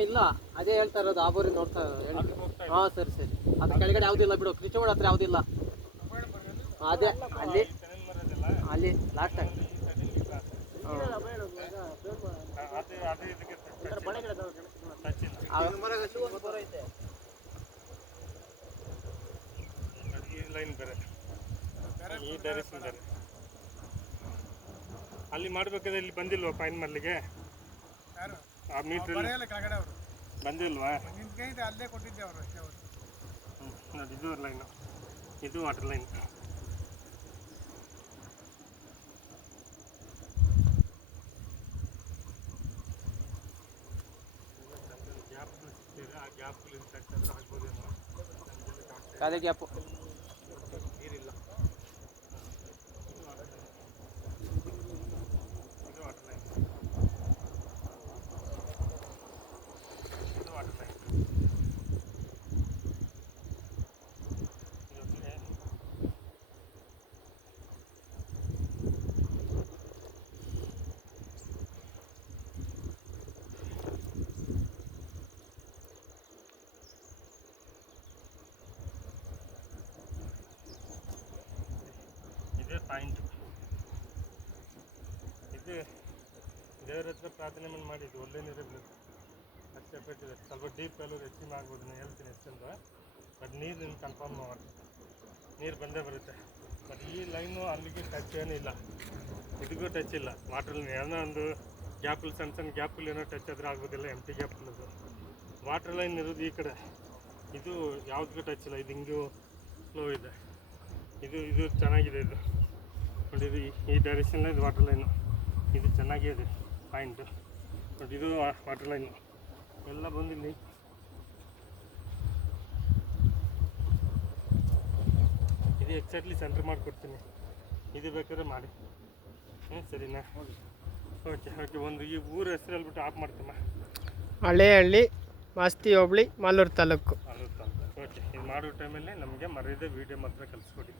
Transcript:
ಇಲ್ಲ ಅದೇ ಹೇಳ್ತಾ ಇರೋದು ಆಬೋರಿ ನೋಡ್ತಾ ಹಾಂ ಸರಿ ಸರಿ ಅದು ಕೆಳಗಡೆ ಯಾವುದಿಲ್ಲ ಬಿಡು ಕೃಷ್ಣಗೌಡ ಹತ್ರ ಯಾವುದಿಲ್ಲ ಅದೇ ಅಲ್ಲಿ ಅಲ್ಲಿ ಲಾಸ್ಟ್ ಟೈಮ್ ಲೈನ್ ಬೇರೆ ಈ ಡೈರೆಕ್ಷನ್ ಬೇರೆ ಅಲ್ಲಿ ಮಾಡ್ಬೇಕಾದ್ರೆ ಇಲ್ಲಿ ಬಂದಿಲ್ವಾ ಫೈನ್ ಮಾಡ್ಲಿಕ್ಕೆ ಆ ಮೀಟ್ರ್ ಬಂದಿಲ್ವಾ ಅಲ್ಲೇ ಕೊಟ್ಟಿದ್ದೆ ಅವರು ಅಷ್ಟೇ ಅವರು ನೋಡಿ ಇದು ಲೈನು ಇದು ವಾಟರ್ ಲೈನ್ ಗ್ಯಾಪ್ ಸಿಗ್ತಿದೆ ಆ ಗ್ಯಾಪ್ ಆಗ್ಬೋದೇನೋ ಅದೇ ಗ್ಯಾಪು ನೀರಿಲ್ಲ ಪಾಯಿಂಟ್ ಇದು ದೇವರ ಹತ್ರ ಪ್ರಾರ್ಥನೆ ಮಾಡಿದ್ದು ಒಳ್ಳೆ ನೀರೇ ಬೀಳುತ್ತೆ ಅಷ್ಟು ಎಫೆಕ್ಟ್ ಇದೆ ಸ್ವಲ್ಪ ಡೀಪ್ ಎಲ್ಲರೂ ಹೆಚ್ಚಿನ ಆಗ್ಬೋದು ನಾನು ಹೇಳ್ತೀನಿ ಎಷ್ಟಂತ ಬಟ್ ನೀರು ನಿಮ್ಗೆ ಕನ್ಫರ್ಮ್ ಮಾಡಿ ನೀರು ಬಂದೇ ಬರುತ್ತೆ ಬಟ್ ಈ ಲೈನು ಅಲ್ಲಿಗೆ ಟಚ್ ಏನೂ ಇಲ್ಲ ಇದಕ್ಕೂ ಟಚ್ ಇಲ್ಲ ವಾಟ್ರಲ್ಲಿ ಏನೋ ಒಂದು ಗ್ಯಾಪಲ್ಲಿ ಸಣ್ಣ ಸಣ್ಣ ಗ್ಯಾಪಲ್ಲಿ ಏನೋ ಟಚ್ ಆದರೆ ಆಗೋದಿಲ್ಲ ಎಂಟಿ ಗ್ಯಾಪಲ್ಲದು ವಾಟ್ರ್ ಲೈನ್ ಇರೋದು ಈ ಕಡೆ ಇದು ಯಾವುದಕ್ಕೂ ಟಚ್ ಇಲ್ಲ ಇದು ಹಿಂಗೂ ಫ್ಲೋ ಇದೆ ಇದು ಚೆನ್ನಾಗಿದೆ ಇದು ನೋಡಿ ಇದು ಈ ಡೈರೆಕ್ಷನ್ ಇದು ವಾಟರ್ ಲೈನು ಇದು ಚೆನ್ನಾಗಿದೆ ಪಾಯಿಂಟು ನೋಡಿ ಇದು ವಾಟರ್ ಲೈನು ಎಲ್ಲ ಬಂದಿಲ್ಲಿ ಇದು ಎಕ್ಸಾಕ್ಟ್ಲಿ ಸೆಂಟ್ರ್ ಮಾಡಿಕೊಡ್ತೀನಿ ಇದು ಬೇಕಾದ್ರೆ ಮಾಡಿ ಸರಿನಾ ಓಕೆ ಒಂದು ಈ ಊರ ಹೆಸರು ಹೇಳ್ಬಿಟ್ಟು ಆಫ್ ಮಾಡ್ತಮ್ಮ ಹಳೇಹಳ್ಳಿ ಮಾಸ್ತಿ ಹೋಬಳಿ ಮಾಲೂರು ತಾಲೂಕು ಓಕೆ ಇದು ಮಾಡೋ ಟೈಮಲ್ಲಿ ನಮಗೆ ಮರ್ಯಾದೆ ವೀಡಿಯೋ ಮಾತ್ರ ಕಲಿಸ್ಕೊಡಿ